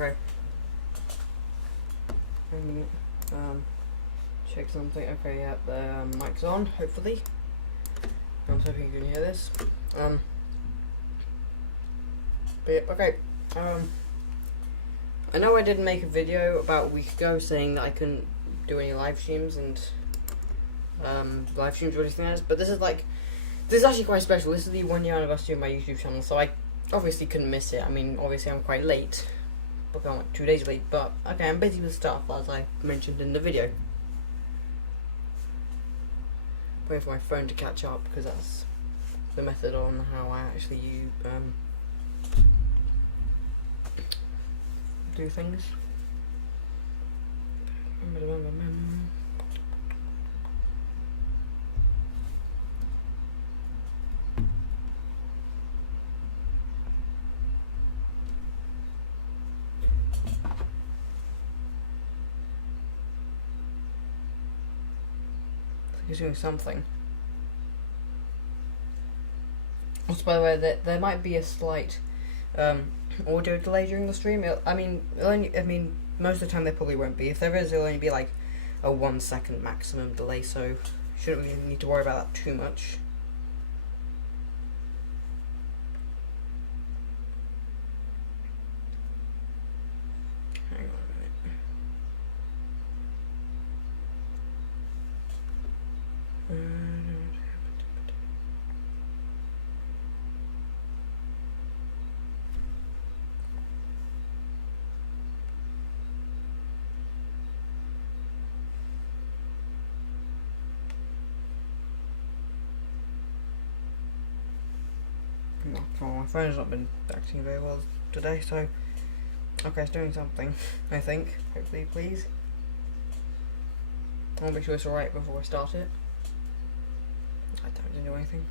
Okay. Wait a minute. Check something. Okay, yeah, the mic's on, hopefully. I'm hoping you can hear this. But yeah, okay. I know I did make a video about a week ago saying that I couldn't do any live streams and live streams or anything else, but this is actually quite special. This is the 1 year anniversary of my YouTube channel, so I obviously couldn't miss it. I mean, obviously I'm quite late, but I'm like 2 days late, but okay, I'm busy with stuff as I mentioned in the video. Waiting for my phone to catch up because that's the method on how I actually do things. He's doing something. Also, by the way, there might be a slight audio delay during the stream. I mean, most of the time there probably won't be. If there is, it'll only be like a 1 second maximum delay, so shouldn't really need to worry about that too much. Hang on a minute. Oh, my phone's not been acting very well today, so okay, it's doing something, I think. Hopefully, please. I want to make sure it's alright before I start it. I don't do anything.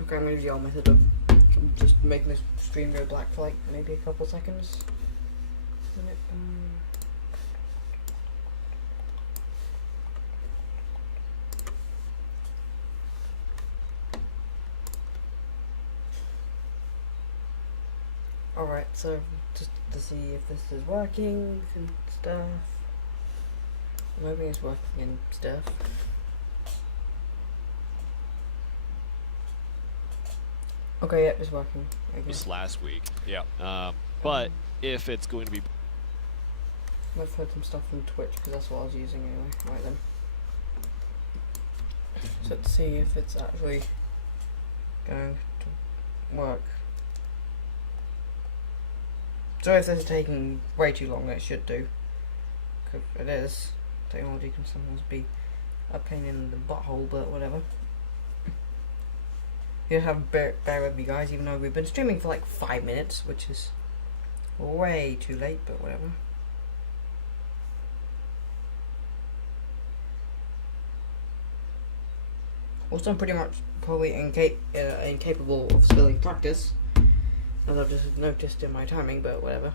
Okay, I'm going to use the old method of just making this stream go black for like maybe a couple seconds. Alright, so just to see if this is working and stuff. I'm hoping it's working and stuff. Okay, yep, it's working. Just last week, yeah. But if it's going to be... I've heard some stuff from Twitch because that's what I was using anyway. Right then. So let's see if it's actually going to work. Sorry if this is taking way too long, it should do. Cause it is. Technology can sometimes be a pain in the butthole, but whatever. You just have to bear with me, guys, even though we've been streaming for like 5 minutes, which is way too late, but whatever. Also, I'm pretty much probably incapable of spelling practice, as I've just noticed in my timing, but whatever.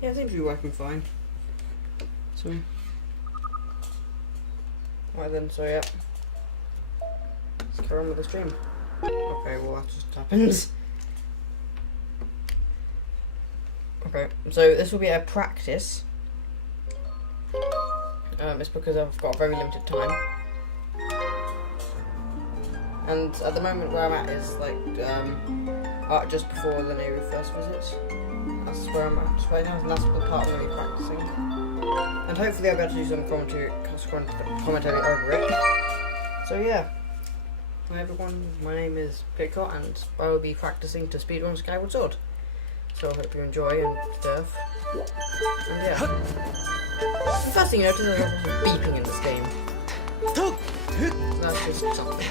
Yeah, it seems to be working fine. So, right then, so yeah. Let's carry on with the stream. Okay, well that just happens. Okay, so this will be a practice. It's because I've got very limited time. And at the moment where I'm at is like just before the neighbour first visit. That's where I'm at right now, and that's the part I'm going to be practicing. And hopefully I'll be able to do some commentary over it. So yeah. Hi everyone, my name is Kitcot and I will be practicing to speedrun Skyward Sword. So I hope you enjoy and stuff. And yeah. The first thing you notice is there's a lot of beeping in this game. So that's just something.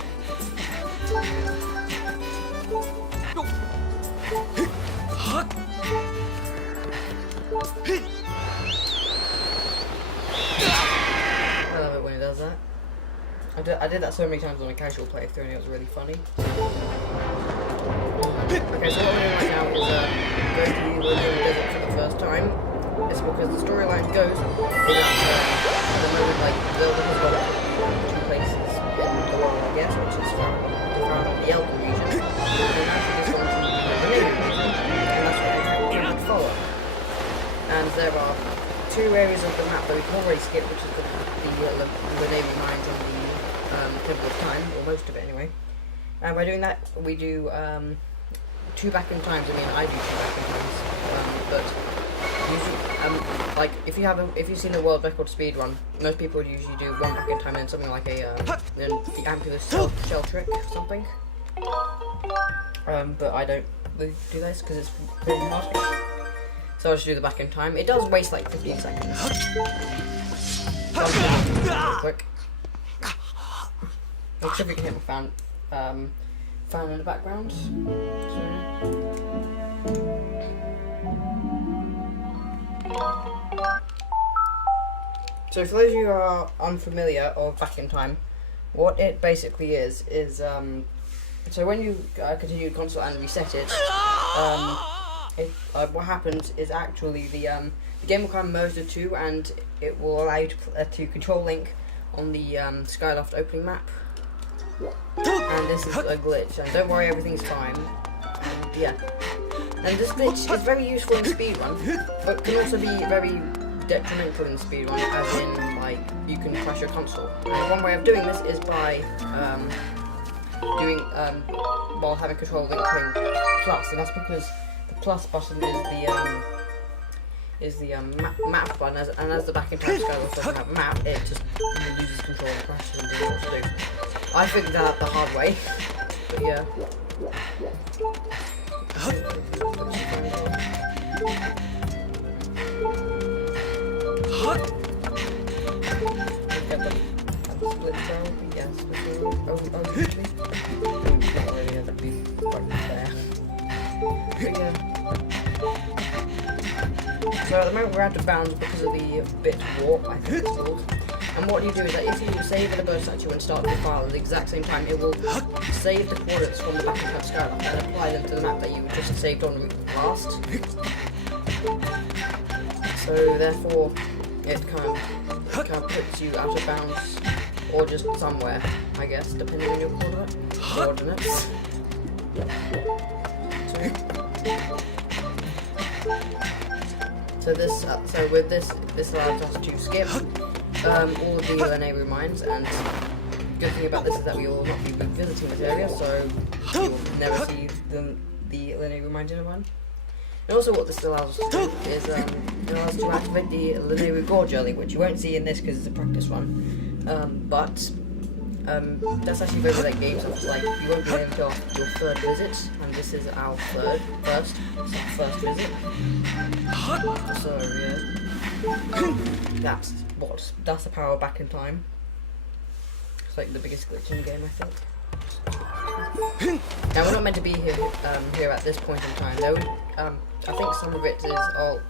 as that. I did that so many times on a casual playthrough and it was really funny. Okay, so what we're doing right now is going to the desert for the first time. It's because the storyline goes is that at the moment, like, Zelda has got 2 places in the world, I guess, which is found on the Elden region, and now she just wants to the Navy region, and that's what we can follow. And there are 2 areas of the map that we can already skip, which is the Navy mines and the Temple of Time, or most of it anyway. And by doing that, we do 2 back-in times. I mean, I do 2 back-in times, but usually, like if you've seen the world record speed run, most people would usually do 1 back-in time and then something like the Ampulus shell trick or something. But I don't really do this because it's pretty hard. So I'll just do the back-in time. It does waste like 15 seconds. Real quick. Make sure we can hit my fan in the background. So for those of you who are unfamiliar of back in time, what it basically is so when you continue the console and reset it, what happens is actually the game will kind of merge the 2, and it will allow you to control Link on the Skyloft opening map. And this is a glitch, and don't worry, everything's fine. And yeah, and this glitch is very useful in speedrun, but can also be very detrimental in speedrun, as in like you can crash your console. And one way of doing this is by while having control of Link playing plus, and that's because the plus button is the map button, and as the back in time Skyward doesn't have a map, it just loses control and crashes and doesn't know what to do. I figured that out the hard way, but yeah. So at the moment we're out of bounds because of the bit warp, I think it's called. And what you do is that if you save the burst statue and start the file at the exact same time, it will save the coordinates from the back of Skyward and apply them to the map that you just saved on last. So therefore, it kind of puts you out of bounds, or just somewhere, I guess, depending on your coordinates. So with this allows us to skip all of the Lanayru mines, and the good thing about this is that we will not be revisiting this area, so we will never see the Lanayru mines in a run. And also what this allows us to do is it allows us to activate the Lanayru Gorge early, which you won't see in this because it's a practice run, but that's actually very late game, so it's like you won't be there until your 3rd visit, and this is our first visit. So yeah, that's the power back in time. It's like the biggest glitch in the game, I think. Now we're not meant to be here at this point in time. Though I think some of it is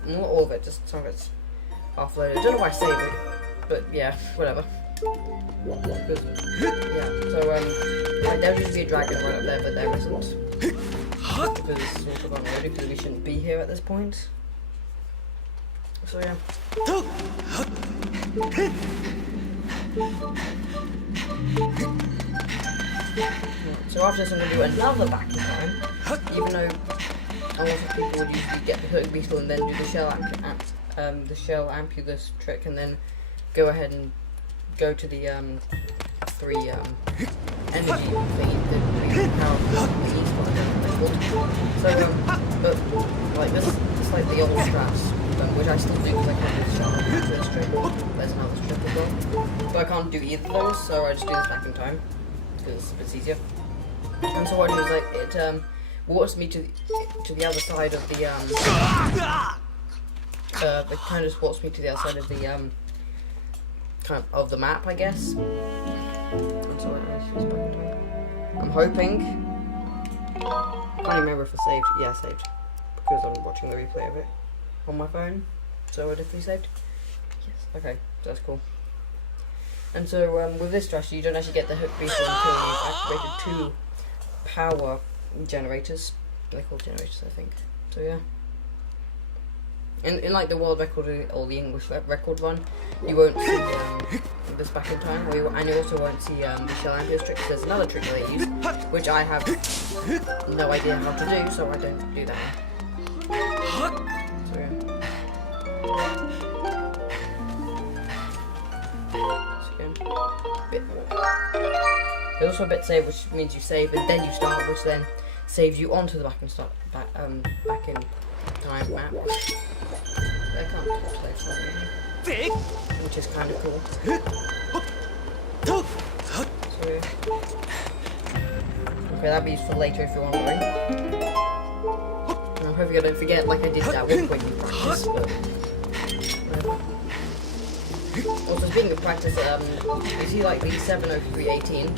not all of it, just some of it's offloaded. I don't know why I saved it, but yeah, whatever. Yeah, so like there used to be a dragon right up there, but there isn't. Because it's sort of unloaded, because we shouldn't be here at this point. So yeah. So after this I'm going to do another back in time, even though a lot of people would usually get the Hook Beetle and then do the shell Ampulus trick, and then go ahead and go to the 3 energy thingy, the power thingies, whatever they're called. So but like this is like the old straps, which I still do because I can't do the shell Ampulus trick. There's another trick as well, but I can't do either of those, so I just do this back in time because it's easier. And so what I do is like it warps me to the other side of the it kind of just warps me to the other side of the kind of the map, I guess. I'm sorry, I'm hoping. I can't even remember if I saved. Yeah, I saved because I'm watching the replay of it on my phone. So I definitely saved. Yes. Okay, so that's cool. And so with this strategy, you don't actually get the hook beetle until you've activated 2 power generators. They're called generators, I think. So yeah. In like the world record or the English record run, you won't see this back in time, and you also won't see the shell amperes trick. There's another trick that I use, which I have no idea how to do, so I don't do that. So yeah. So again, a bit more. There's also a bit save, which means you save and then you start, which then saves you onto the back in time map. I can't save something, which is kind of cool. So, okay, that'll be useful later if you're wondering. I'm hoping I don't forget like I did that one point in practice, but also speaking of practice, you see like the 70318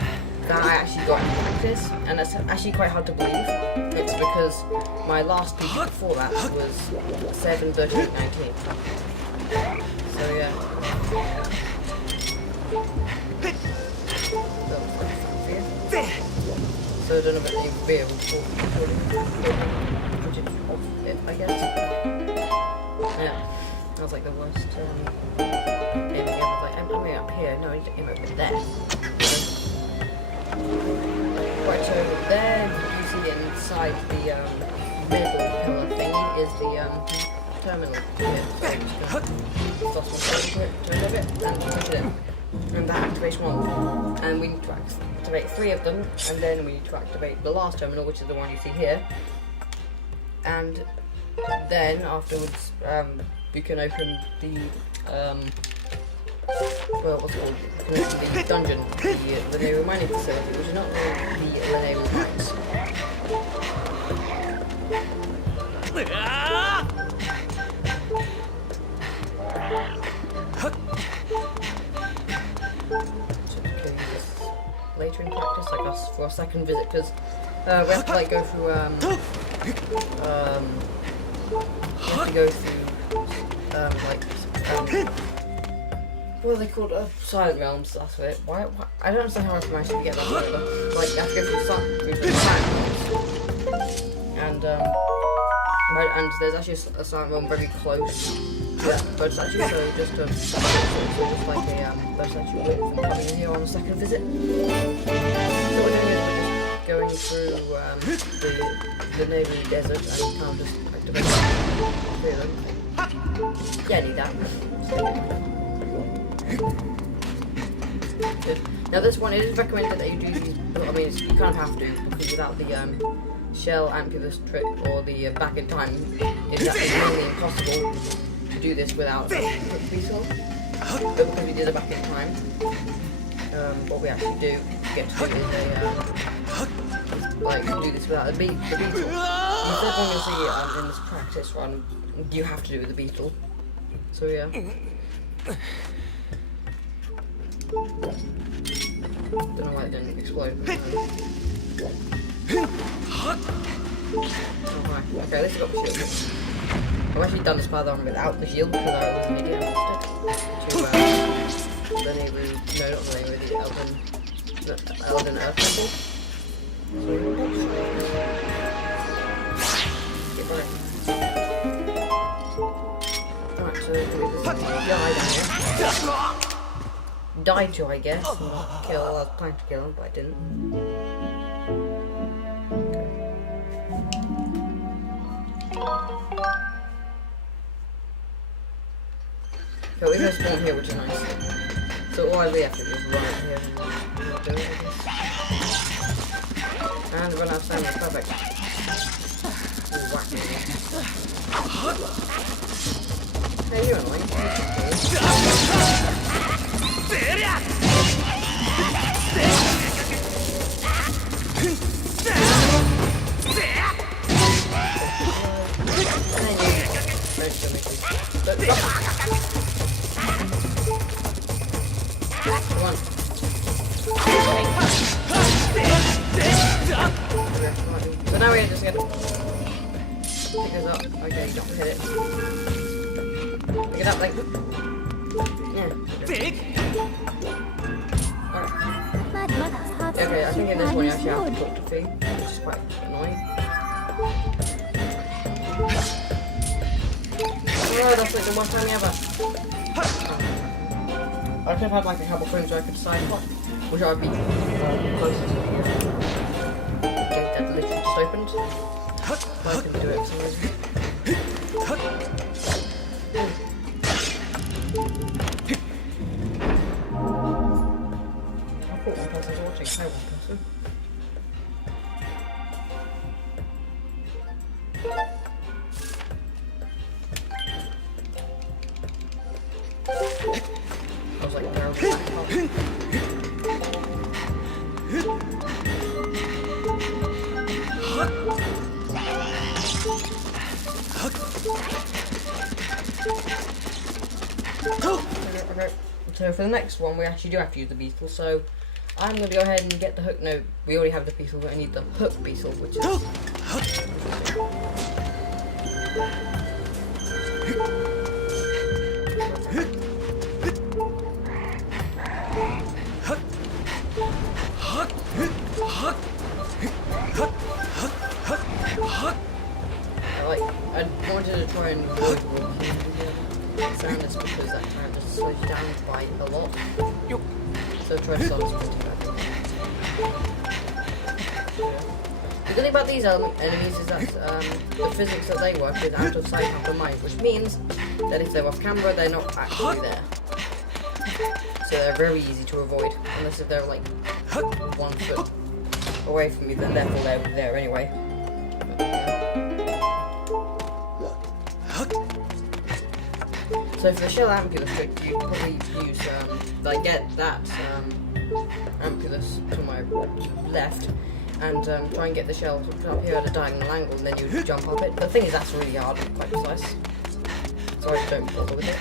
that I actually got in practice, and that's actually quite hard to believe. It's because my last PC before that was 73819. So yeah. So I don't know if you'll be able to put it off it, I guess. Yeah, that was like the worst aiming ever. Like, I'm aiming up here, no, I need to aim over there. Right, so there you see inside the middle pillar thingy is the terminal here. So I'm just going to toss one to it a little bit and push it in. And that activates 1. And we need to activate 3 of them, and then we need to activate the last terminal, which is the one you see here. And then afterwards, we can open the well, what's it called? We can open the dungeon, the Lanayru mining facility, which is not really the Lanayru mines. Later in practice, I guess, for our second visit, because we have to like go through what are they called? Silent Realms, that's it. Why? I don't understand how I managed to get that over. Like, you have to go through the Silent Realms. And there's actually a Silent Realm very close to that bird statue, so just like a bird statue from coming in here on the second visit. So what we're doing is we're just going through the Nehru Desert and kind of just activating them. Yeah, I need that. Good. Now this one, it is recommended that you do these, I mean, you kind of have to, because without the shell ampulus trick or the back in time, it's nearly impossible to do this without a beetle. But because we did it back in time, what we actually do get to do is do this without the beetle. The third one you'll see in this practice run, you have to do with the beetle. So yeah. Don't know why it didn't explode. Alright, okay, let's go with the shield. I've actually done this part on without the shield because I was an idiot and lost it. To the Nehru, no, not the Nehru, the Elden Earth Temple. So, get right. Alright, so this is died to, I guess, not kill. I was planning to kill him, but I didn't. Okay, we're gonna spawn here, which is nice. So all I really have to do is run out here and do it, I guess. And run out of stamina, perfect. Ooh, hey, you're annoying. Come on. So now we're just gonna pick this up. Okay, you don't hit it. Pick it up like. Yeah. in this one you actually have to talk to Fee, which is quite annoying. Oh, that's like the worst timing ever. I could have had like a couple frames where I could decide which I'd be closer to the gate that literally just opened. But I couldn't do it for some reason. I thought one person was watching, no one person. I was like, there was back up. Okay. So for the next one, we actually do have to use the beetle. So I'm going to go ahead and get the hook. No, we already have the beetle, but I need the hook beetle, which is. I wanted to try and avoid walking sound is because that kind of just slows you down by a lot. So try to start sprinting back. The good thing about these enemies is that the physics that they work is out of sight, out of mind, which means that if they're off camera, they're not actually there. So they're very easy to avoid, unless if they're like 1 foot away from me, then therefore they're there anyway. So for the shell ampulus trick, you probably use, like get that ampulus to my left, and try and get the shell up here at a diagonal angle, and then you jump up it. But the thing is, that's really hard and quite precise, so I don't bother with it.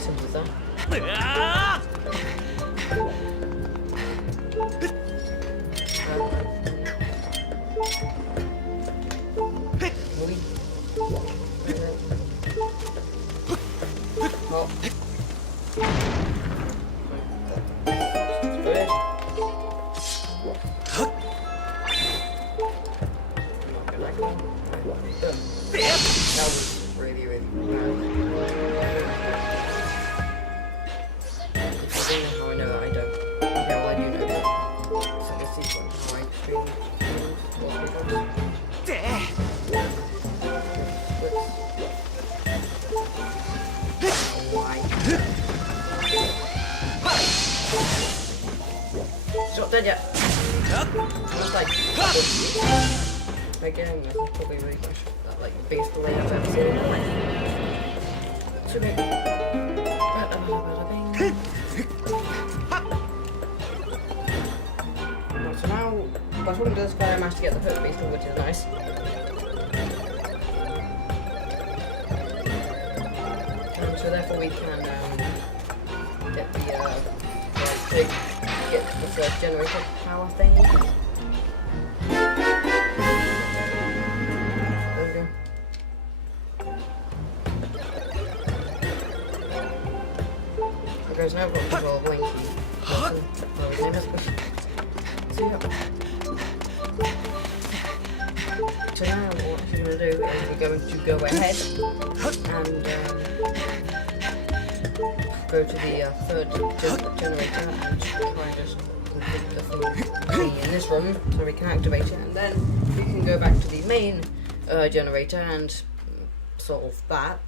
Simple as that. Oh. That was really, really bad. I don't know how I know that I don't. Okay, well I do know that. So this is one of my extreme It's not dead yet. It's like again, that's probably really much that like biggest delay I've ever seen in my life. So good. So now, by talking to this guy, I managed to get the hook beetle, which is nice. And so therefore we can get the get the first generator power thing. There we go. Okay, so now I've got control of Winky. So now what I'm going to do is we're going to go ahead and go to the third generator and try and just complete the thing in this room so we can activate it, and then we can go back to the main generator and solve that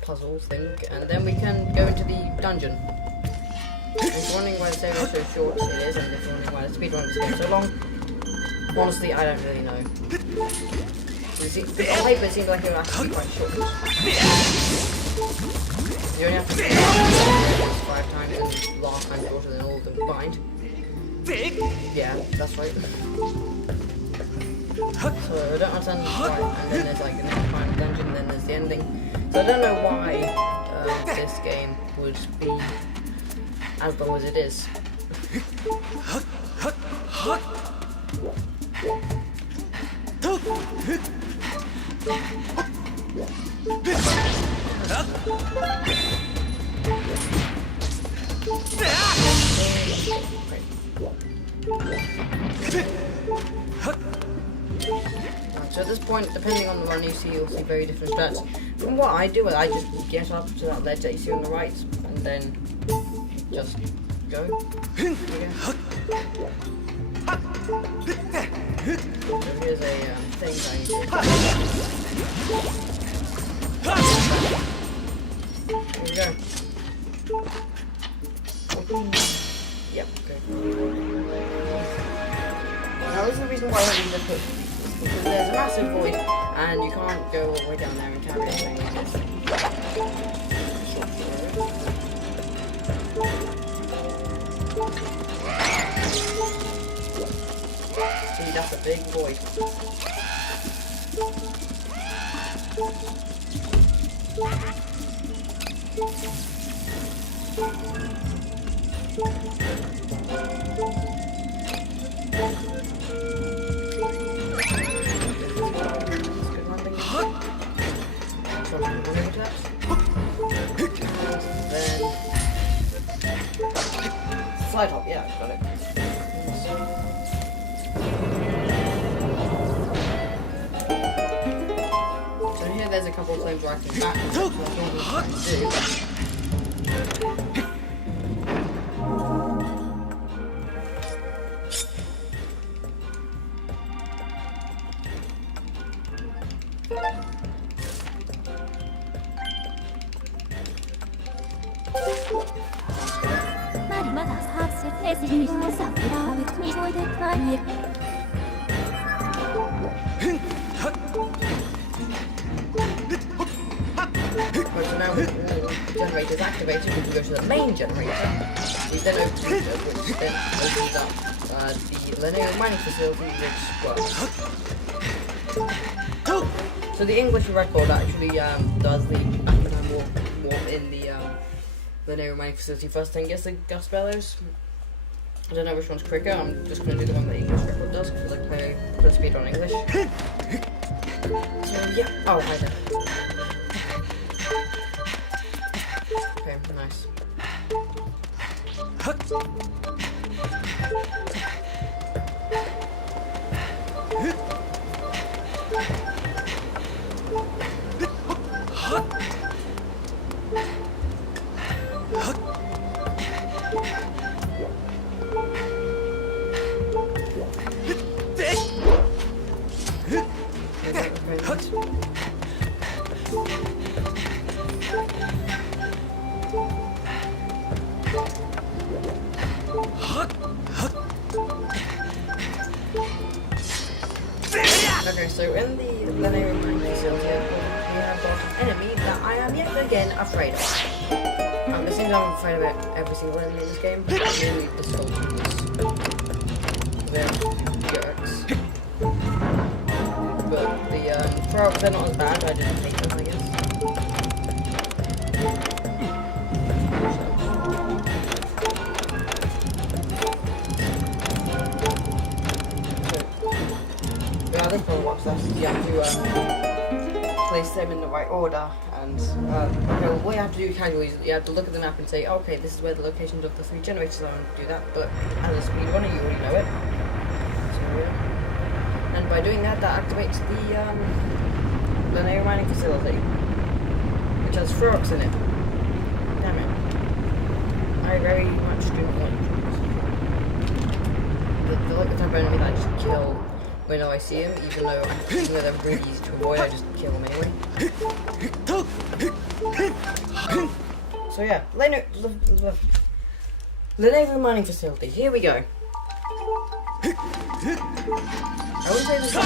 puzzle thing, and then we can go into the dungeon. If you're wondering why the save is so short, it is, and if you're wondering why the speedrun is getting so long, honestly, I don't really know. On paper, it seems like it would actually be quite short. You only have to do it 5 times, and last time shorter than all of them combined. Yeah, that's right. So I don't understand why, and then there's like the next final dungeon, and then there's the ending. So I don't know why this game would be as long as it is. So at this point, depending on the run you see, you'll see very different stats. From what I do, I just get up to that ledge that you see on the right, and then just go. So here's a thing that I need to Here we go. Yep, okay. Now this is the reason why I need to put, because there's a massive void and you can't go all the way down there and carry everything like this. See, that's a big void. Slide hop, yeah, got it. So here there's a couple of times where I can back, so that's what I'm trying to do. Right, so now the generator is activated, we can go to the main generator. We then open it, which then opens up the linear mining facility, which works. So the English record actually does the time warp in the linear mining facility first, then gets the gust bellows. I don't know which one's quicker. I'm just going to do the one that English record does because I play speed on English. So yeah. Oh, hi there. Okay, nice. Okay, so in the linear mining facility, we have got an enemy that I am yet again afraid of. It seems I'm afraid of every single enemy in this game, but mainly the skulls. They're jerks. But the frogs, they're not as bad, I didn't hate them, I guess. I think for what's that, you have to place them in the right order, and okay, what you have to do casually is you have to look at the map and say, okay, this is where the locations of the 3 generators are, and do that, but as a speedrunner you already know it. So, yeah. And by doing that, that activates the linear mining facility, which has frogs in it. Damn it. I very much do not like frogs. The type of enemy that I just kill whenever I see him, even though they're really easy to avoid, I just kill them anyway. So yeah, linear mining facility, here we go. I wouldn't say this is my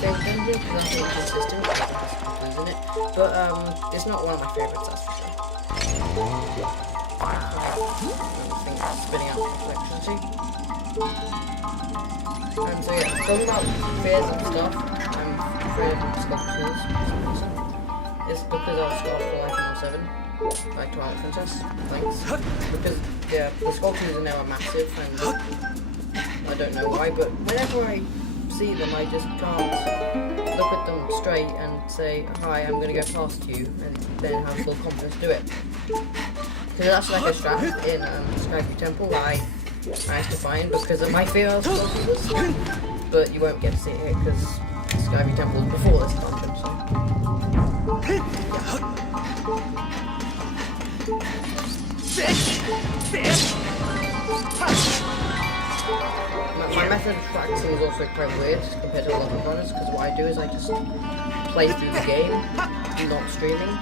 favourite game here, because I think it's consistent, I think it's in it, but it's not one of my favourites, that's for sure. I think it's spinning out electricity. So yeah, talking about fears and stuff, I'm afraid of sculptures. It's because I was scarred for life in 07, like Twilight Princess, thanks. Because, yeah, the sculptures are now massive, and I don't know why, but whenever I see them, I just can't look at them straight and say, hi, I'm going to go past you, and then have full confidence to do it. Because that's like a strat in Skyward Temple that I managed to find because of my female spellkeepers. But you won't get to see it here because Skyward Temple was before this dungeon, so. My method of practicing is also quite weird compared to a lot of runners because what I do is I just play through the game, not streaming.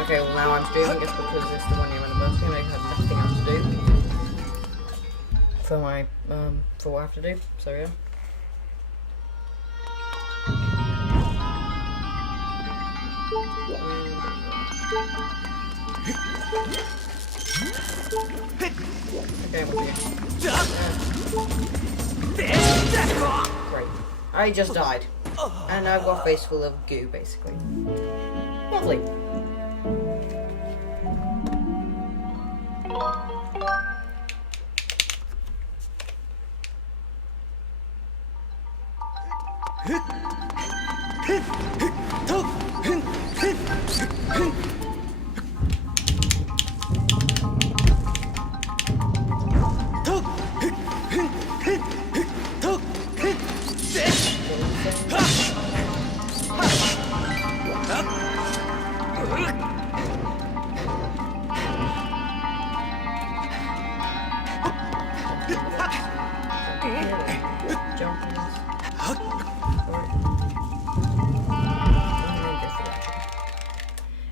Okay, well now I'm streaming just because it's the 1 year anniversary and I have nothing else to do for my for what I have to do. So yeah. Okay, I'm with you. Great. I just died. And I've got a face full of goo, basically. Lovely.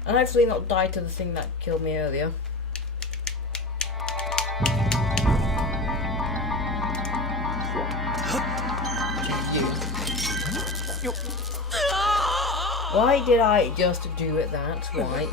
And hopefully not die to the thing that killed me earlier. Why did I just do it that way?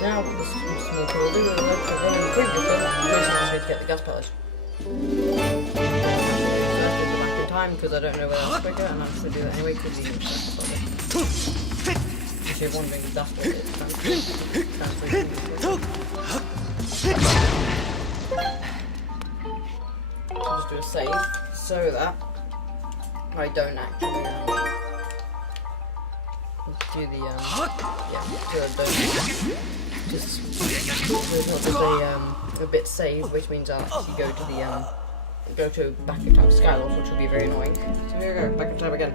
Now, this small tool do it works for running previous one, to get the gas pellets. Back in time because I don't know where that's quicker, and I'm just going to do that anyway because you can if you're wondering, that's what it is. I'll just do a save so that I don't actually do the just a bit save, which means I'll actually go to the go to back in time Skyward, which will be very annoying. So here we go, back in time again.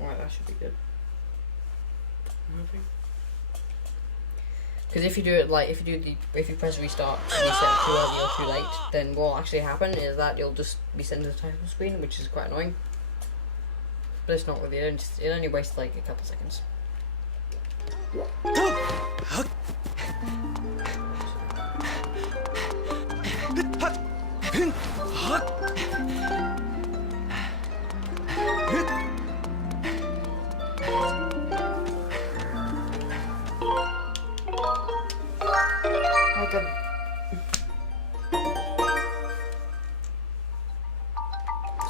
Alright, that should be good. Because if you do it like if you press restart reset too early or too late, then what will actually happen is that you'll just be sent to the title screen, which is quite annoying. But it's not really, it only wastes like a couple seconds. Okay.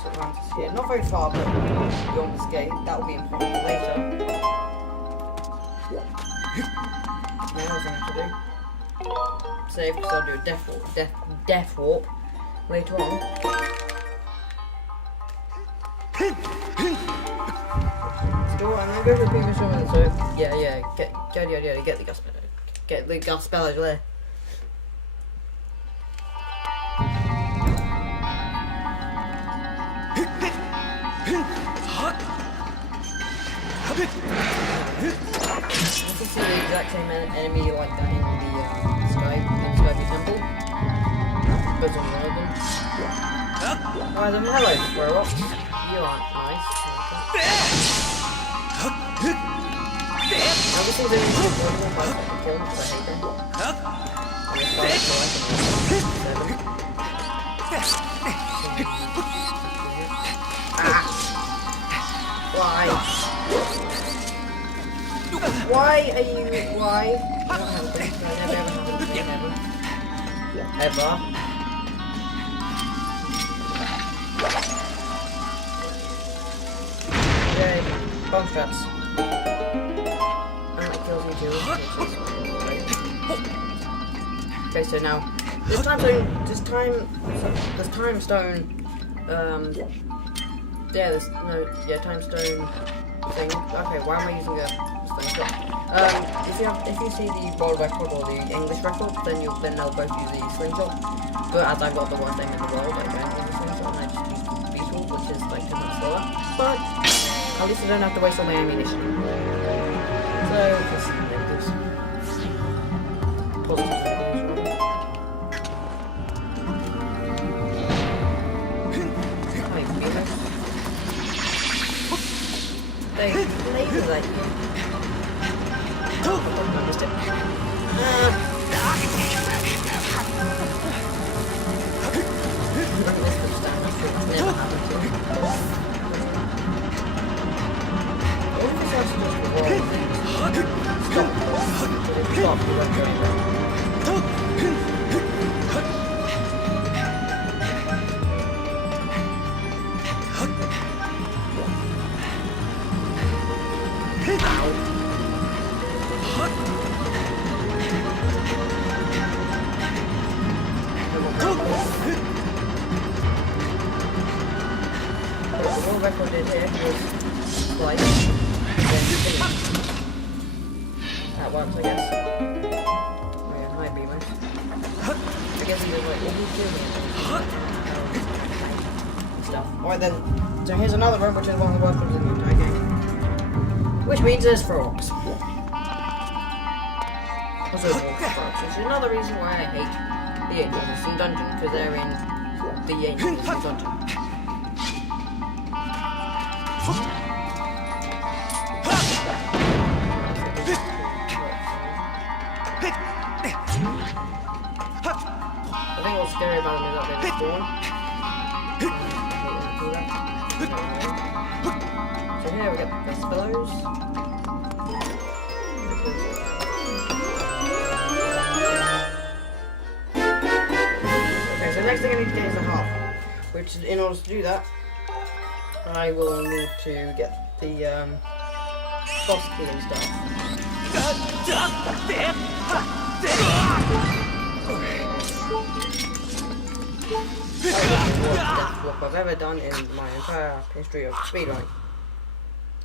So here, not very far, but beyond this gate. That will be important later. Now what I have to do. Save, because I'll do a death warp later on. So I'm gonna go to the previous one. So yeah, get the gas pedal. Get the gas pedal there. You can see the exact same enemy like that in the Skyward Temple. But on one of them. Oh, then hello, throw up. You aren't nice. Obviously, there's one fight that can kill him because I hate them. Why? Why are you? Why? That never happens. That never ever happens. Ever. bomb strats. And that kills you too, which is great. Okay, so now this time stone. Time stone thing. Okay, why am I using a stone shot? If you see the world record or the English record, then they'll both use the slingshot. But as I've got the worst aim in the world, I don't use the slingshot and I just use the beetle, which is like 10 times slower. But at least I don't have to waste all my ammunition. So just negatives. Positive. Lasers at you. I missed it. Never happened to me. What if this has to just roll things? Stop. Stop. You won't go anywhere. Record in here was twice. That works, I guess. Oh yeah, hi beamers. I guess he was like, what are you doing? Stuff. Alright then, so here's another room which is one of the worst rooms in the entire game. Which means there's frogs. Also frogs, which is another reason why I hate the Angels in Dungeon, because they're in the Angels in Dungeon. I think what's scary about them is that they spawn. So here we get the spillows. Okay, so next thing I need to get is the harp. Which, in order to do that, I will need to get the boss key and stuff. That's the worst death warp I've ever done in my entire history of speedrunning.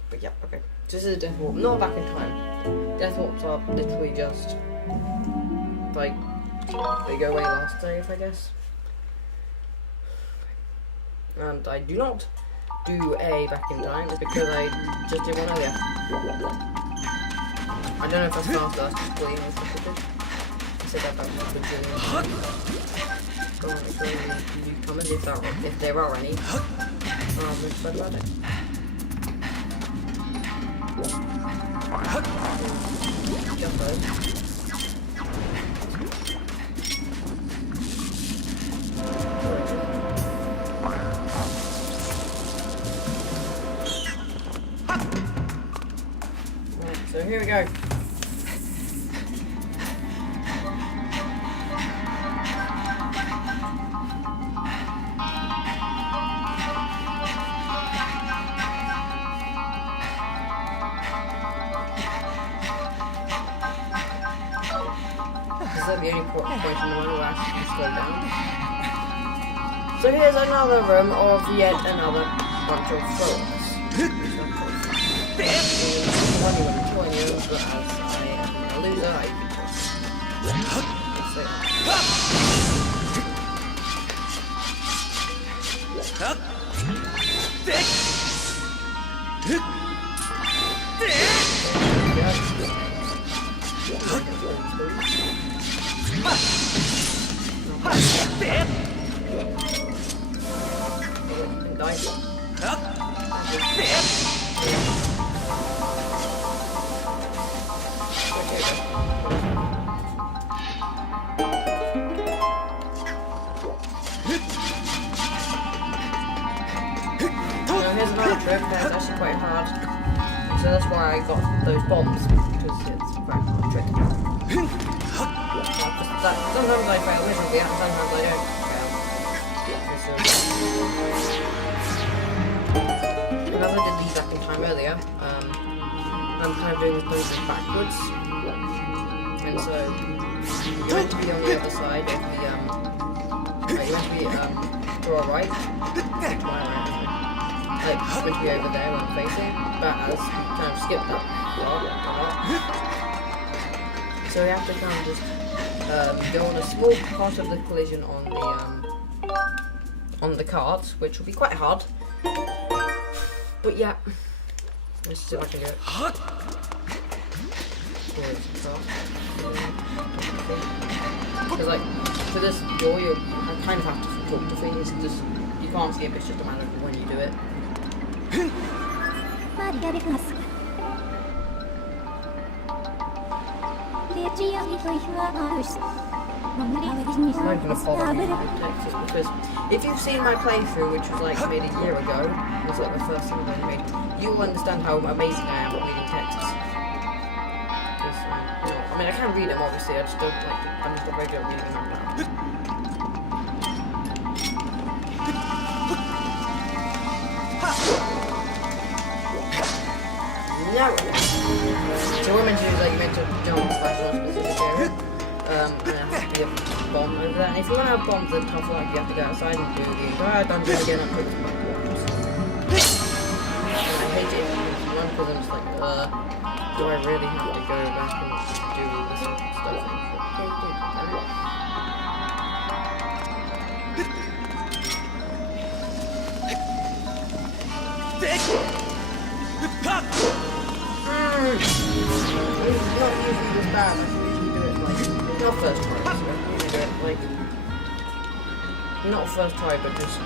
But yeah, okay. This is a death warp, not back in time. Death warps are literally just like they go away last save, I guess. And I do not do A back in time because I just did one earlier. I don't know if that's faster, that's just playing with the I said that about the beginning. Go on, it's really newcomers if there are any. I'm excited about it. Jump those. So here we go. This is the only point in the one where I actually slow down. So here's another room of yet another bunch of frogs. One you want to join you, but as I am a loser, I here's another trick that's actually quite hard. So that's why I got those bombs, because it's a very hard trick. Sometimes I fail miserably and sometimes I don't fail. but as I did leave back in time earlier, I'm kind of doing this process backwards. And so, you're meant to be on the other side of the, you're meant to be, to our right. To my right, like, it's meant to be over there where I'm facing, but as we kind of skipped that part, so we have to kind of just, go on a small part of the collision on the cart, which will be quite hard. But yeah, let's see if I can do it. Because like, for this door, you kind of have to talk to things, just, you can't skip, it's just a matter of when you do it. I'm not going to follow me Texas because if you've seen my playthrough, which was like made a year ago, it was like the first thing I made, you will understand how amazing I am at reading texts. Because, you know, I mean, I can read them obviously, I just don't like to, I'm just not very good at reading them now. No! So what I'm meant to do is like, you're meant to jump slash on a specific area. And there has to be a bomb over there. And if you want to have bombs that tough like you have to go outside and do the entire dungeon again up to the bombs. And I hate it if you run because I'm just like, do I really have to go back and do all this stuff? It's not usually this bad. I can usually do it like not first try, so I can usually do it like not first try, but just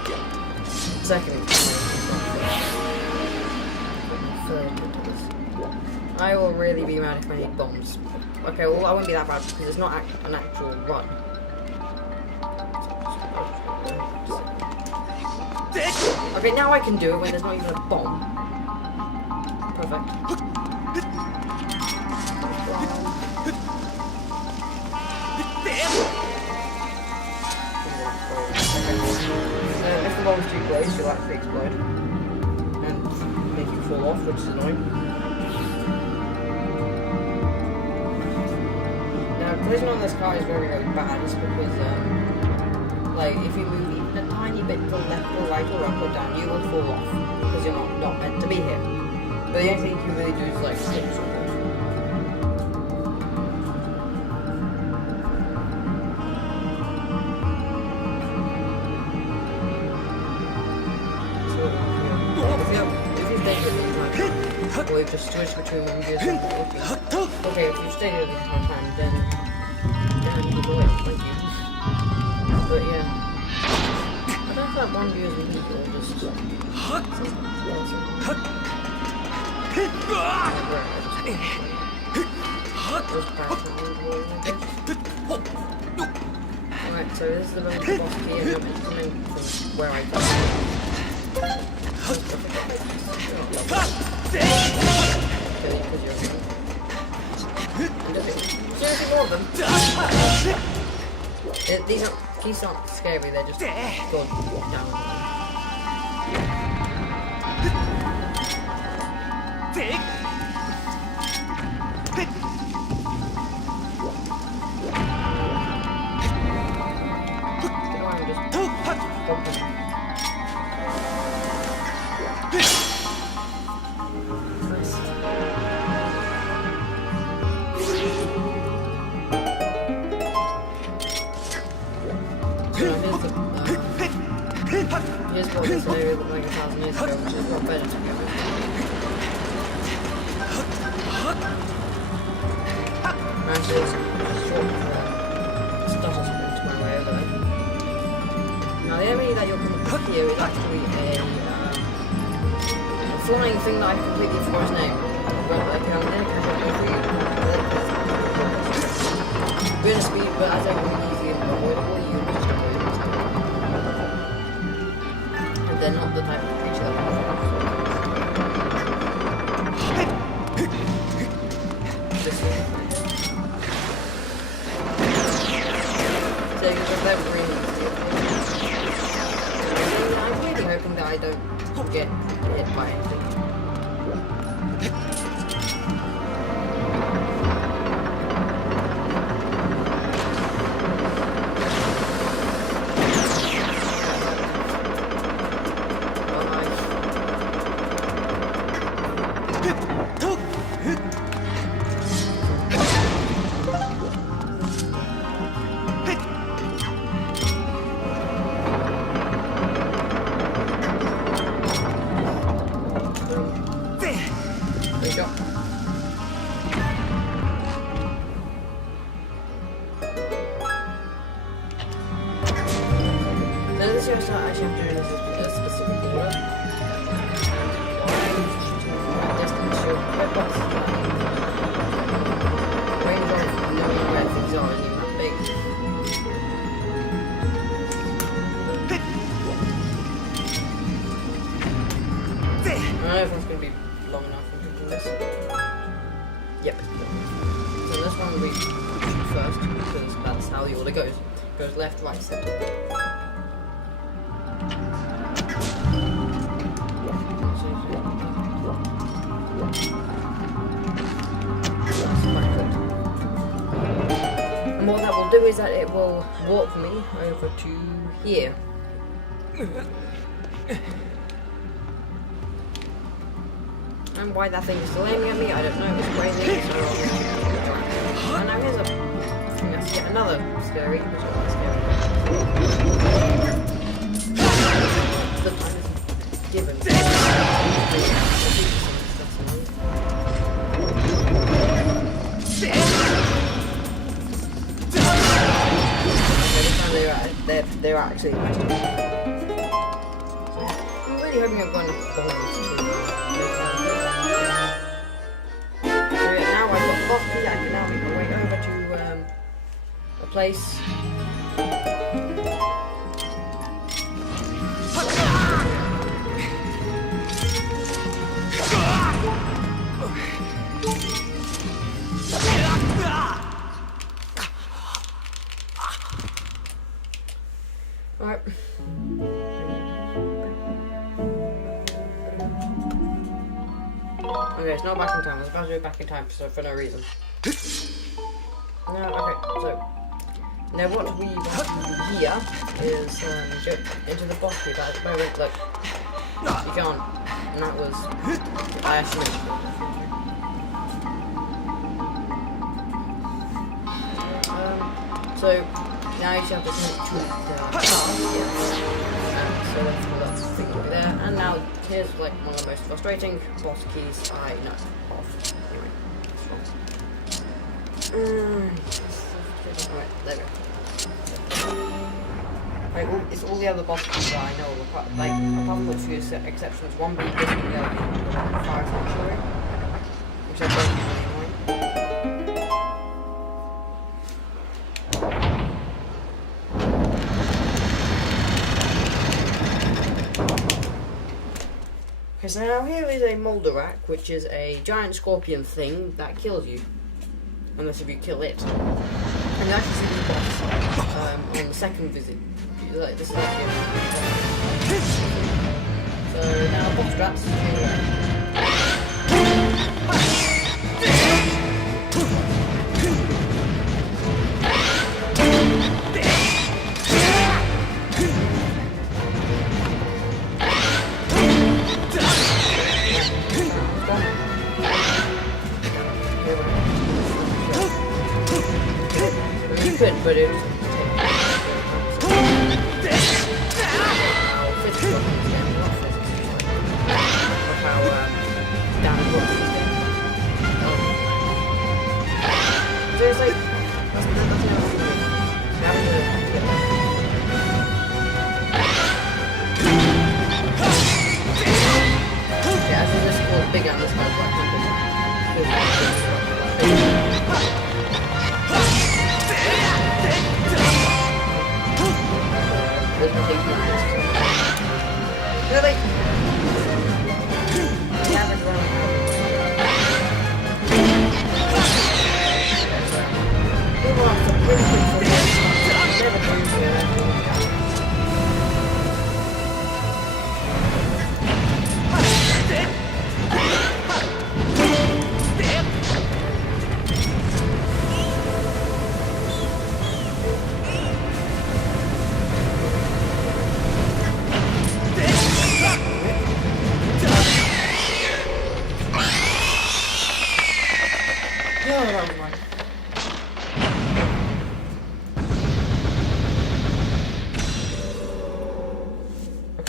second try. I will really be mad if I need bombs. Okay, well I won't be that bad because it's not an actual run. Okay, now I can do it when there's not even a bomb. Perfect. If the bomb's too close, you'll actually explode and make you fall off, which is annoying. Now, collision on this car is very, very bad, it's because, like, if you move even a tiny bit to the left or right or up or down, you will fall off because you're not meant to be here. But the only thing you really do is, like, skip something. Or you just switch between one gear and okay, if you stay here this whole time, then you go away, thank you. But yeah, I don't know if that one gear is really good, or just alright, so this is the boss key, and I'm coming from where I go. Seriously, more of them. These keys aren't scary, they're just good down. Here's what this area looked like 1,000 years ago, which is a lot better to be honest. Actually, there's some short stutter sprint my way over there. Now the enemy that you'll come across here is actually a flying thing that I completely forgot his name. But I can we're gonna speed, but as everyone easy and avoidable, you just avoid it. And they're not the type of creature that this one. So you can they're green. I really hope hoping that I don't get hit by anything. Everyone's going to be long enough for doing this. Yep. So this one we shoot first, because that's how the order goes. It goes left, right, centre. And what that will do is that it will walk me over to here. And why that thing is still aiming at me, I don't know, it's crazy, so and now here's a thing that's yet another scary, which is not scary. The time is given. They're actually I'm really hoping I've gone bombs to now I've got the boss key, I can now make my way over to a place. Alright. Okay, it's not back in time. I was about to go back in time for no reason. Okay, so now what we want to do here is go into the boss key, but at the moment, like, you can't. And that was I actually. So now you have to connect to the car. So that's the thing over there. And now here's like one of the most frustrating boss keys I know of. Anyway, alright, there we go. Like, it's all the other boss keys that I know, apart from the few exceptions. One being this one, the other being fire sanctuary, which I don't usually annoy. Okay, so now here is a Moldarak, which is a giant scorpion thing that kills you. Unless if you kill it. And you actually see the boss on the second visit. Like, this is like so now boss strats. But it was big on this one. Really?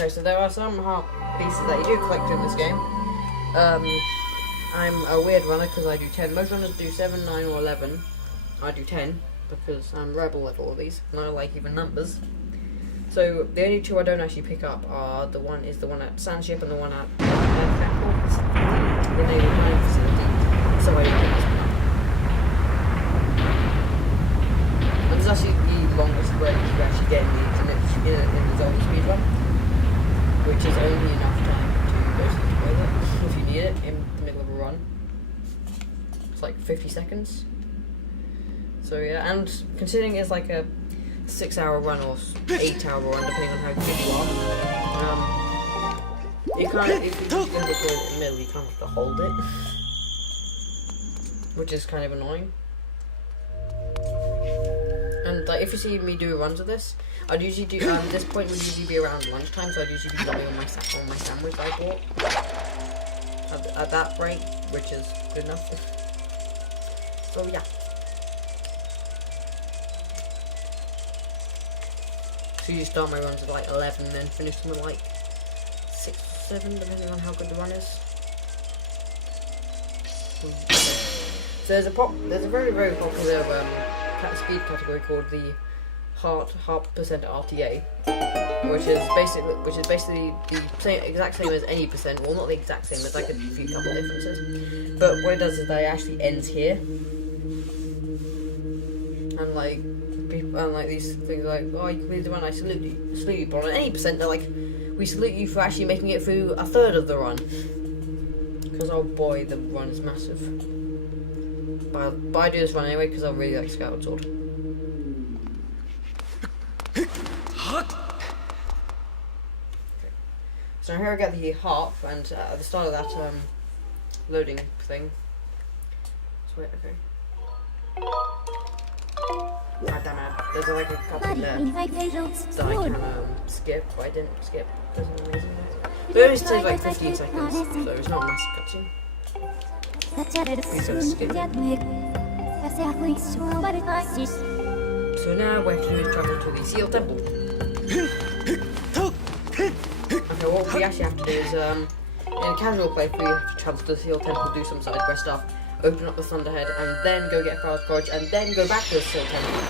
Okay, so there are some heart pieces that you do collect in this game. I'm a weird runner because I do 10. Most runners do 7, 9, or 11. I do 10 because I'm rebel at all of these, and I like even numbers. So the only two I don't actually pick up are the one at Sandship and the one at the Navy Mining Facility. So I pick this one up. And this is actually the longest break you actually get in the Zelda speed run, which is only enough time to go to the toilet if you need it in the middle of a run. It's like 50 seconds. So yeah, and considering it's like a 6-hour run or 8-hour run, depending on how good you are, you can't, if you just go to the toilet in the middle, you kind of have to hold it, which is kind of annoying. And like, if you see me do runs of this, I'd usually do, this point would usually be around lunchtime, so I'd usually be loving on my sandwich I bought at that break, which is good enough. So yeah. So you start my runs at like 11 and then finish them at like 6 or 7, depending on how good the run is. So there's a very, very popular speed category called the heart percent RTA, which is basically the exact same as any percent. Well, not the exact same. There's like a few couple differences, but what it does is that it actually ends here, and like these things like, oh, you completed the run, I salute you. But on any percent, they're like, we salute you for actually making it through a third of the run, because oh boy, the run is massive. But I do this run anyway because I really like Skyward Sword. So here I get the harp, and at the start of that loading thing. So wait, okay. Ah, damn it. There's like a couple there that I can skip, but I didn't skip. Doesn't amazing. But it only stays like 15 seconds, so it's not a massive cutscene. So now we have to do is travel to the Seal Temple. Okay, what we actually have to do is, in a casual playthrough, we have to travel to the Seal Temple, do some side quest stuff, open up the Thunderhead, and then go get Farrell's Courage, and then go back to the Seal Temple.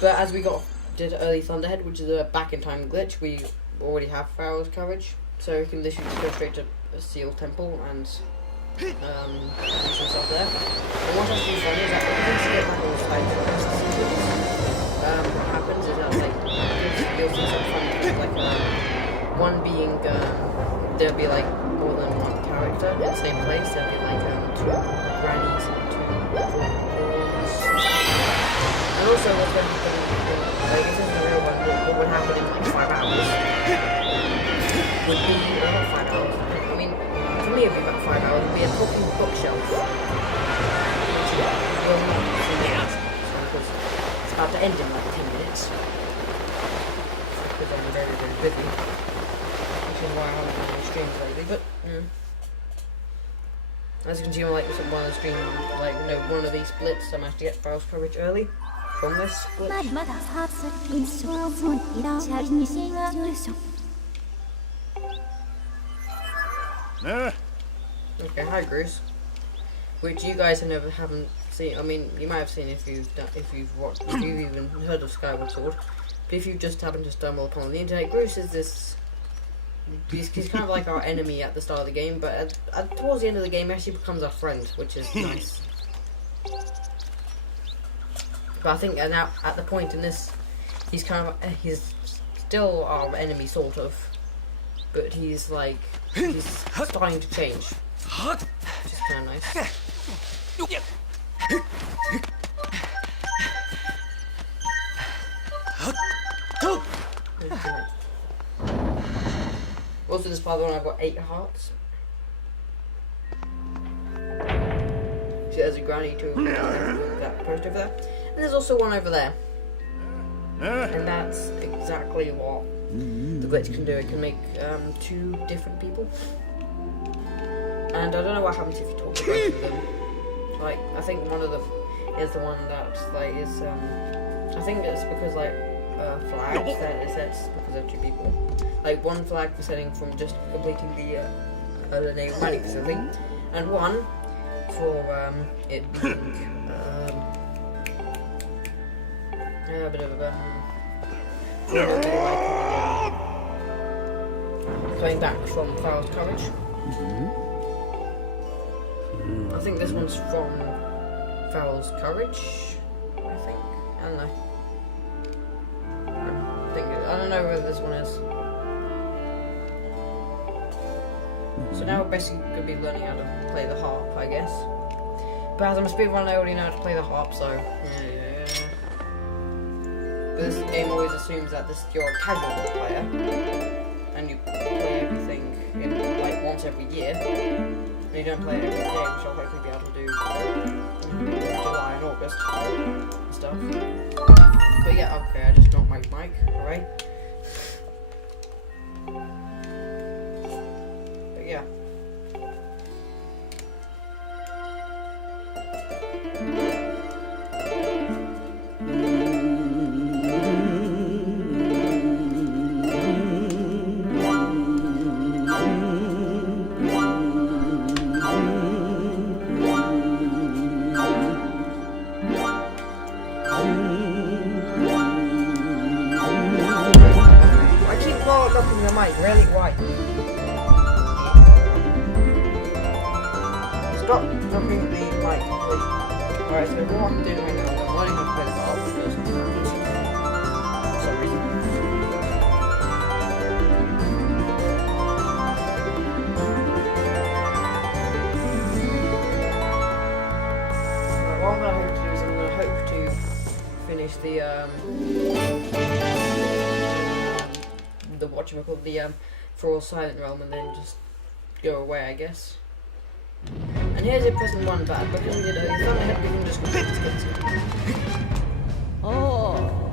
But as we did early Thunderhead, which is a back in time glitch, we already have Farrell's Courage, so we can literally just go straight to a Seal Temple and do some stuff there. And what's actually funny is that once you get back on the side quests, what happens is that like you'll see some fun things, like one being there'll be like more than one character in the same place. There'll be like 2 grannies and 2 dwarves. And also what's going to happen, like if this is the real one, what would happen in like 5 hours would be about 5 hours. I mean, for me it'd be about 5 hours. It'd be a talking bookshelf. Which will not be 2 minutes. Because it's about to end in like 10 minutes. Because I'm very, very busy. Which is why I haven't done any streams lately, but as you can see on like one of the streams, like one of these splits, I managed to get Farrell's Courage early from this split. Okay, hi Bruce. Which you guys haven't seen. I mean, you might have seen if you've even heard of Skyward Sword. But if you just happen to stumble upon the internet, Bruce is he's kind of like our enemy at the start of the game, but towards the end of the game, he actually becomes our friend, which is nice. But I think now at the point in this, he's still our enemy sort of, but he's starting to change, which is kind of nice. Also, this part of the one I've got 8 hearts. See, there's a granny too. That post over there, and there's also one over there. And that's exactly what the glitch can do. It can make 2 different people. And I don't know what happens if you talk to both of them. Like, I think one of them is the one that I think it's because flags that it sets because of 2 people. Like 1 flag for setting from just completing the naval mining facility, and 1 for it being a bit of a coming back from Farrell's Courage. I think this one's from Farrell's Courage. I think. I don't know. I don't know whether this one is. So now we're basically going to be learning how to play the harp, I guess. But as I'm a speedrunner, I already know how to play the harp, so yeah. But this game always assumes that you're a casual player, and you play everything in like once every year. And you don't play it every day, which I'll hopefully be able to do in July and August and stuff. But yeah, okay, I just dropped my mic, alright? But yeah. Really? Why? Stop dropping the mic, please. Alright, so what I'm doing right now is I'm learning how to play the harp for some reason. What I'm going to hope to do is I'm going to hope to finish the whatchamacallit, the For All Silent Realm, and then just go away, I guess. And here's it pressing 1 bad, but because we did earlier, found ahead, we can just complete this. Oh.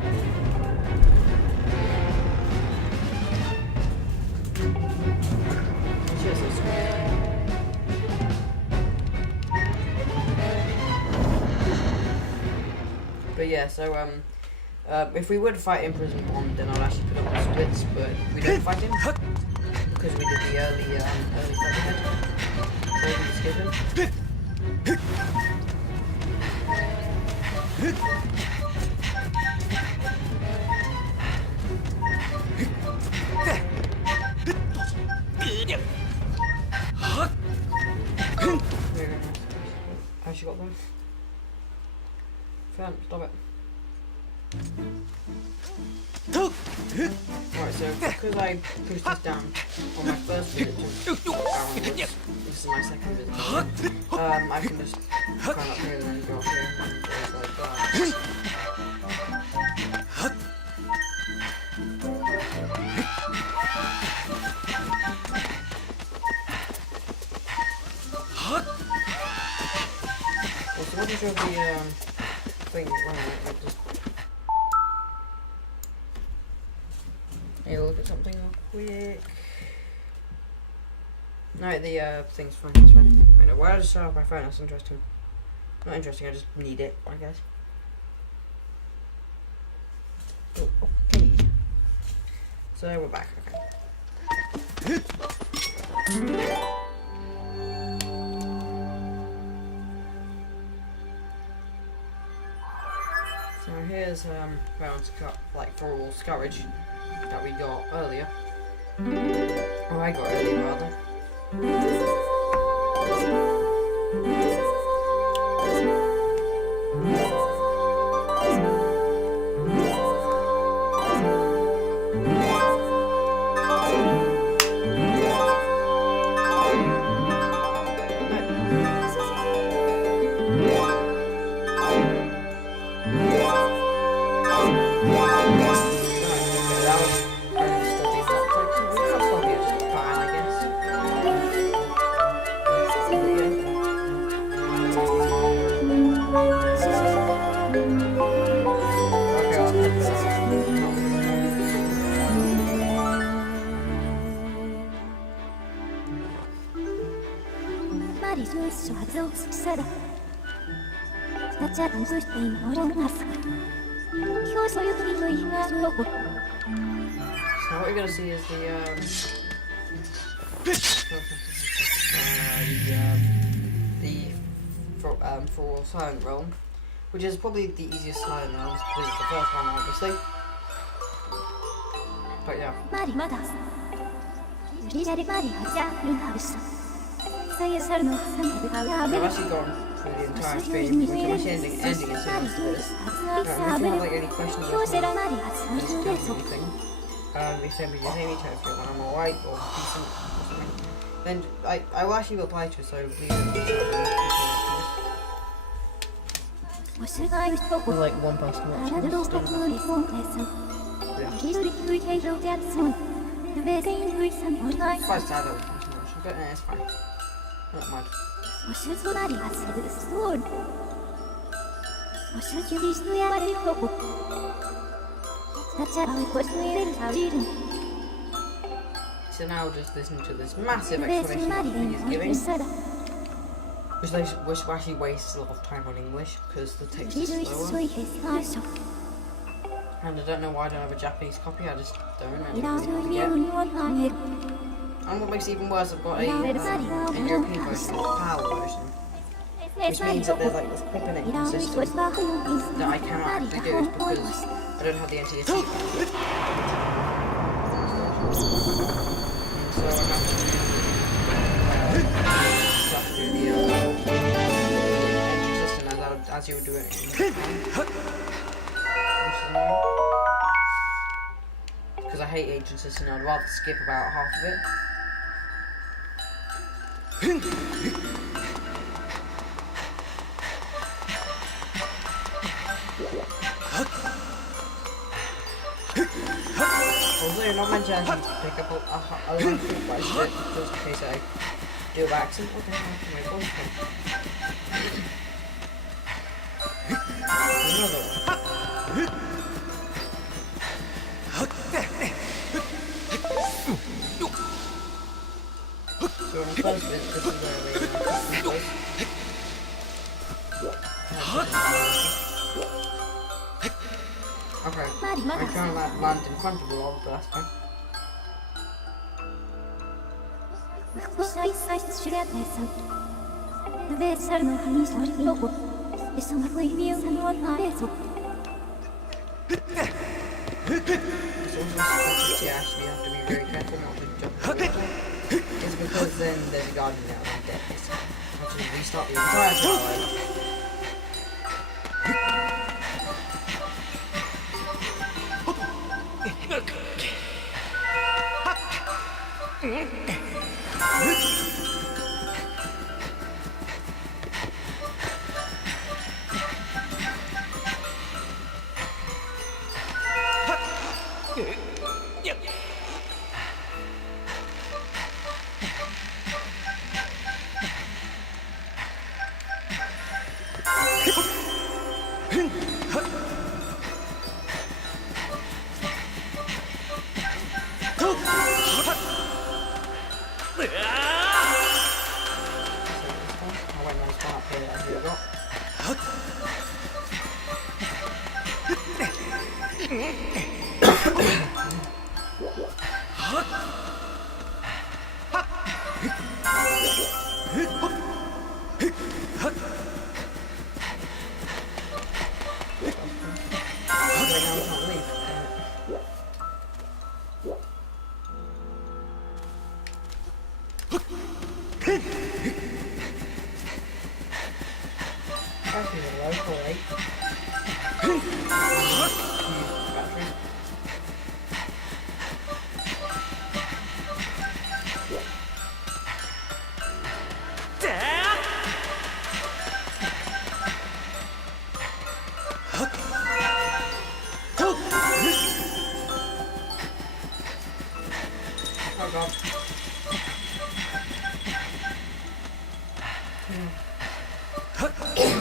But yeah, so if we would fight Emperor's Bond, then I'll actually put up the splits, but we don't fight him because we did the early fight ahead. So we can skip him. I actually got both. Fan, stop it. Alright, so because I pushed this down on my first visit to Aaron, this is my second visit, I can just climb up here and then go up here and go like that. Also, what is your thing? Just need to look at something real quick. No, the thing's fine, it's fine. Wait, no, why did I just start off my phone? That's interesting. Not interesting, I just need it, I guess. Oh, okay. So we're back, okay. So here's Brown's cut, like For All Courage that we got earlier. Or I got earlier rather. So what you're gonna see is for silent realm, which is probably the easiest silent realm because it's the first one, obviously. But yeah. I've actually gone through the entire stream, which I'm actually ending as soon as this. If you have like any questions or anything, you send me your name if you're when I'm alright or decent or something. Then I will actually reply to it, so please there's like one person watching. Quite sad though, but it's fine. I don't mind. So now just listen to this massive explanation that he's giving, which actually wastes a lot of time on English because the text is slower. And I don't know why I don't have a Japanese copy, I just don't know. And what makes it even worse, I've got a European version, a PAL version, which means that there's like this clipping system that I cannot actually do it because I don't have the NTSC. So I have to do the entry system as you would do it. Because I hate agent system, I'd rather skip about half of it. Also, you're not meant to actually pick up a long foot by shit, just in case I do by accident. What the hell can my voice come? Another one. So in the first bit, this is where we okay, I'm trying to land in front of the wall, but that's fine. Yeah, actually you have to be very careful not to jump over. It's because then there's a garden now and I'm dead. I have to restart the entire tower.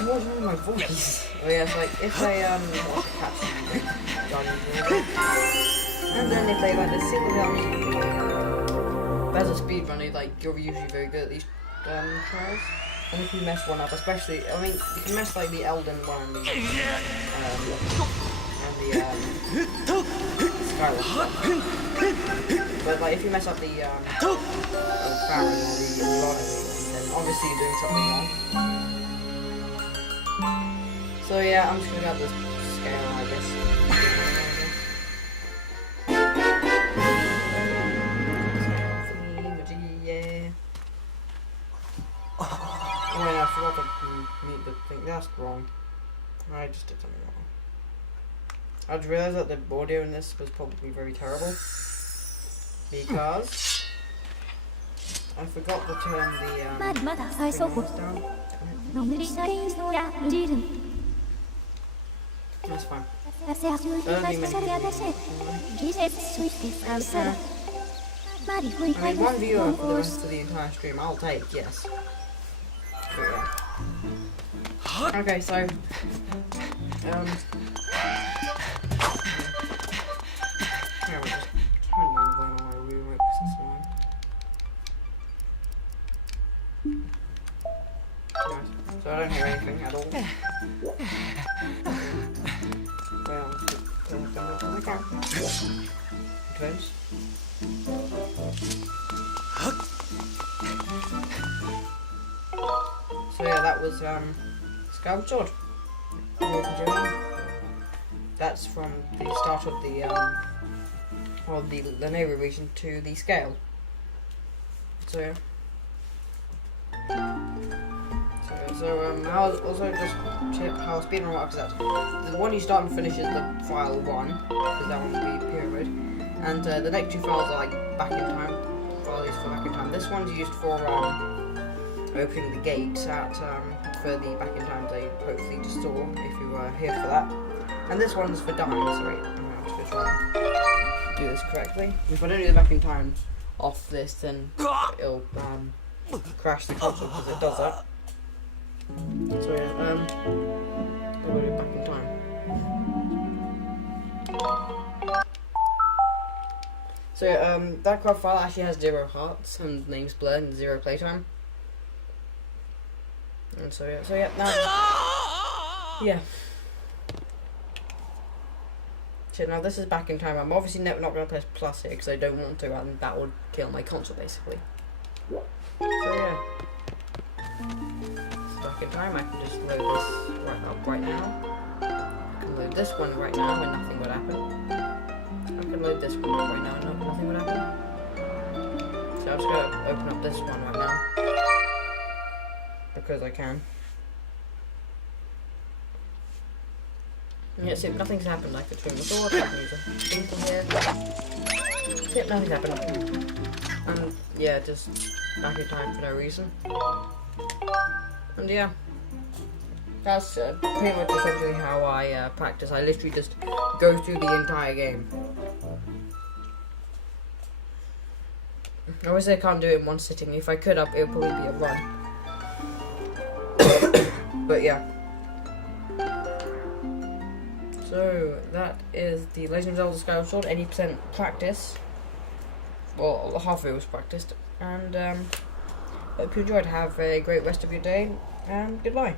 What's wrong with my voice? Oh yeah, it's like if they want to catch something, and then if they like to single down as a speedrunner, like you're usually very good at these trials. And if you mess one up, especially, I mean, you can mess like the Elden one and the the Skyward stuff. But like, if you mess up the Farron or the Lotto, then obviously you're doing something wrong. So yeah, I'm just gonna grab this scale, I guess. Yeah. Oh wait, I forgot to meet the thing. That's wrong. I just did something wrong. I just realised that the audio in this was probably very terrible. Because I forgot to turn the things down. That's fine. Only many I mean, one viewer for the rest of the entire stream, I'll take, yes. But yeah. Okay, so yeah, we'll just turn down the volume on my remote because that's annoying. So I don't hear anything at all. Well, I'm just gonna turn it on the camera. Close. So yeah, that was Skyward Sword. That's from the start of the Nehru region to the scale. So yeah. So I'll also just check how speedrun works. That the one you start and finish is the file 1, because that one will be period. And the next 2 files are like back in time. File is for back in time. This one's used for opening the gates at for the back in time they hopefully to store if you are here for that. And this one's for dying. Sorry, I'm just gonna try to do this correctly. If I don't do the back in time off this, then it'll crash the console because it does that. So yeah, I'll do it back in time. So that crop file actually has 0 hearts and names blurred and 0 playtime. And so yeah, now yeah. So now this is back in time. I'm obviously not going to press plus here because I don't want to, and that would kill my console basically. So yeah. Back in time, I can just load this right now. I can load this one right now and nothing would happen. I can load this one right now and nothing would happen. So I'm just going to open up this one right now. Because I can. Yeah, see, nothing's happened. I could swing the sword, I can use a thing from here. Yep, nothing's happened. And yeah, just back in time for no reason. And yeah, that's pretty much essentially how I practice. I literally just go through the entire game. Obviously I can't do it in one sitting. If I could, it would probably be a run. But yeah. So that is the Legend of Zelda Skyward Sword, 80% practice. Well, half of it was practiced. And hope you enjoyed. Have a great rest of your day, and goodbye.